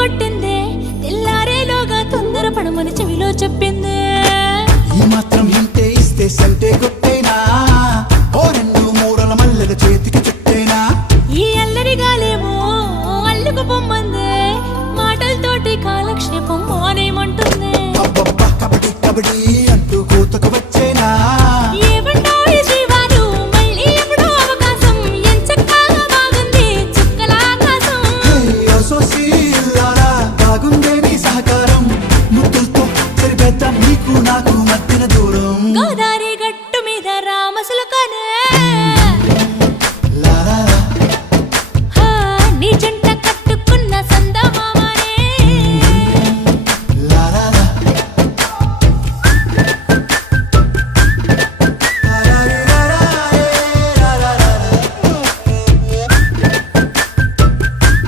కొట్టిందే తెల్లారేలోగా తొందర పడమని చెవిలో చెప్పిందే ఈ మాత్రం హింటే ఇస్తే సంటే కొట్టేనా ఓ రెండు మూడల మల్లెల చేతికి చుట్టేనా ఈ అల్లరి గాలేమో అల్లుకు పొమ్మందే మాటలతోటి కాలక్షేపం మానేమంటుందే అబ్బబ్బా కబడ్డీ కబడ్డీ